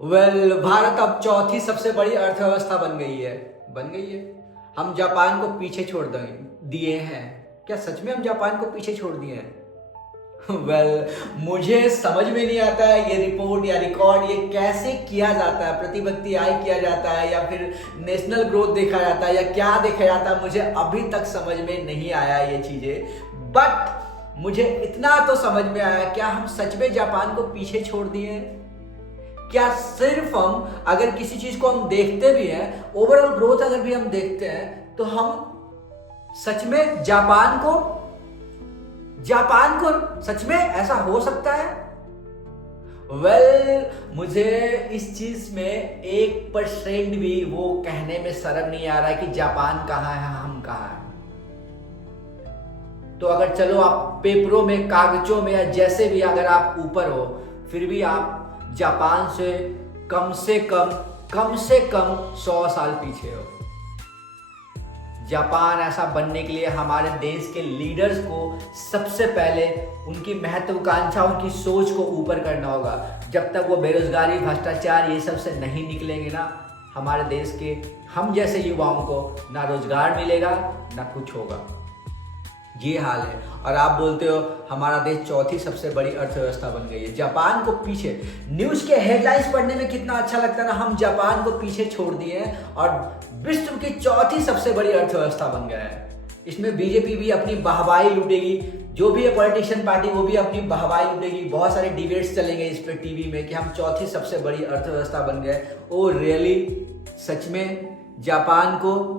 भारत अब चौथी सबसे बड़ी अर्थव्यवस्था बन गई है। हम जापान को पीछे छोड़ दिए हैं। क्या सच में हम जापान को पीछे छोड़ दिए हैं? मुझे समझ में नहीं आता है ये रिपोर्ट या रिकॉर्ड ये कैसे किया जाता है। प्रतिव्यक्ति आय किया जाता है या फिर नेशनल ग्रोथ देखा जाता है या क्या देखा जाता है, मुझे अभी तक समझ में नहीं आया ये चीजें। बट मुझे इतना तो समझ में आया, क्या हम सच में जापान को पीछे छोड़ दिए हैं? क्या सिर्फ हम अगर किसी चीज को हम देखते भी हैं, ओवरऑल ग्रोथ अगर भी हम देखते हैं, तो हम सच में जापान को सच में ऐसा हो सकता है? मुझे इस चीज में 1% भी वो कहने में शर्म नहीं आ रहा है कि जापान कहाँ है, हम कहाँ हैं। तो अगर चलो आप पेपरों में, कागजों में या जैसे भी अगर आप ऊपर हो, फिर भी आप जापान से कम से कम 100 साल पीछे हो। जापान ऐसा बनने के लिए हमारे देश के लीडर्स को सबसे पहले उनकी महत्वाकांक्षा, उनकी सोच को ऊपर करना होगा। जब तक वो बेरोजगारी, भ्रष्टाचार ये सब से नहीं निकलेंगे ना, हमारे देश के हम जैसे युवाओं को ना रोजगार मिलेगा ना कुछ होगा। ये हाल है। और आप बोलते हो हमारा देश चौथी सबसे बड़ी अर्थव्यवस्था बन गई है, जापान को पीछे। न्यूज के हेडलाइंस पढ़ने में कितना अच्छा लगता है ना, हम जापान को पीछे छोड़ दिए हैं और विश्व की चौथी सबसे बड़ी अर्थव्यवस्था बन गया है। इसमें बीजेपी भी अपनी वाहवाही लूटेगी, जो भी है पॉलिटिशियन पार्टी वो भी अपनी वाहवाही लूटेगी। बहुत सारे डिबेट्स चलेंगे इस पे टीवी में कि हम चौथी सबसे बड़ी अर्थव्यवस्था बन गए। Oh really? सच में जापान को